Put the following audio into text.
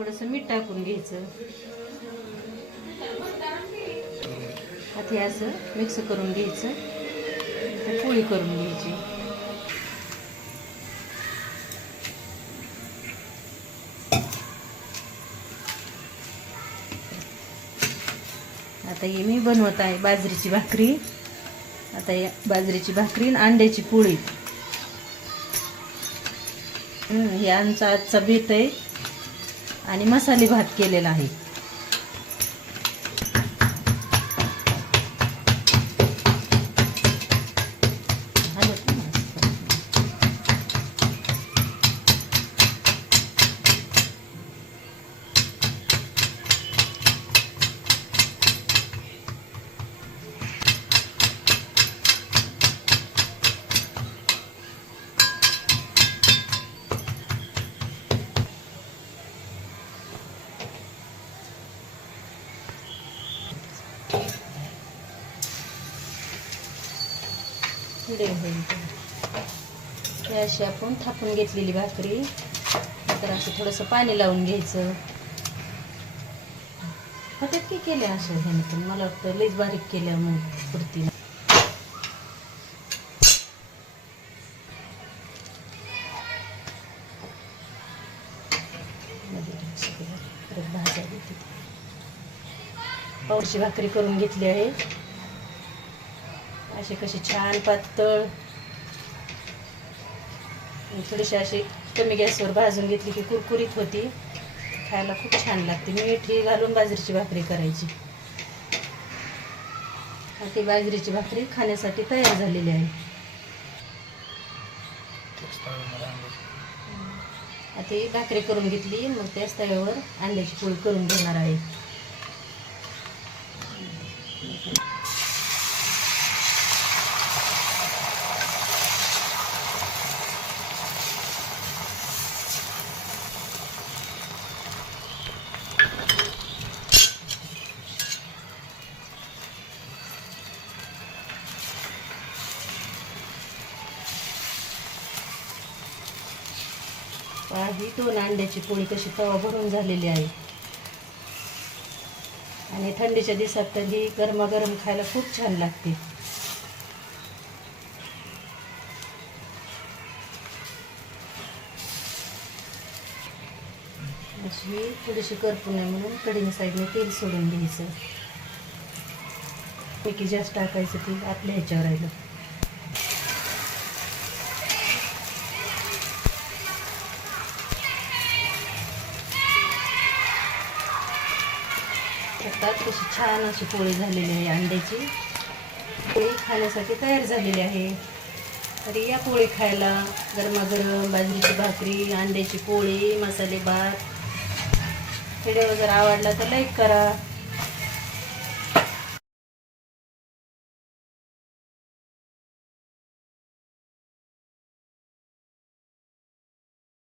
थोडंसं मीठ टाकून घ्यायचं. आता हे असं मिक्स करून घ्यायचं. तर पोळी करून घ्यायची. आता हे मी बनवत आहे बाजरीची भाकरी. आता या बाजरीची भाकरी आणि अंड्याची पोळी. हे आमचा आजचा बेत आहे. आणि मसाले भात केलेला आहे. पुढे होईल हे अशी आपण थापून घेतलेली भाकरी. तर असं थोडंसं पाणी लावून घ्यायचं. होत्यात की केल्या अशा ह्याने पण? मला वाटतं लईच बारीक केल्या मग पुरती परत भाज्या भाकरी करून घेतली आहे. असे कसे छान पातळ. थोडीशी अशी कमी गॅसवर भाजून घेतली की कुरकुरीत होती. खायला खूप छान लागते. मीठ ही घालून बाजरीची भाकरी करायची. आता ती बाजरीची भाकरी खाण्यासाठी तयार झालेली आहे. आता ही भाकरी करून घेतली. मग त्याच तव्यावर अंड्याची पोळी करून घेणार आहे. ही दोन अंड्याची पोळी कशी तवा भरून झालेली आहे. आणि थंडीच्या दिवसात तर ही गरमागरम खायला खूप छान लागते. अशी थोडीशी करपू नये म्हणून कढीने साईडने तेल सोडून घ्यायचं पैकी जास्त टाकायचं ते आपल्या ह्याच्यावर राहिलं. शकतात कशी छान अशी पोळी झालेली आहे अंड्याची. पोळी खाण्यासाठी तयार झालेली आहे. तर या पोळी खायला गरमागरम बाजरीची भाकरी अंड्याची पोळी मसाले भात. व्हिडिओ जर आवडला तर लाईक करा.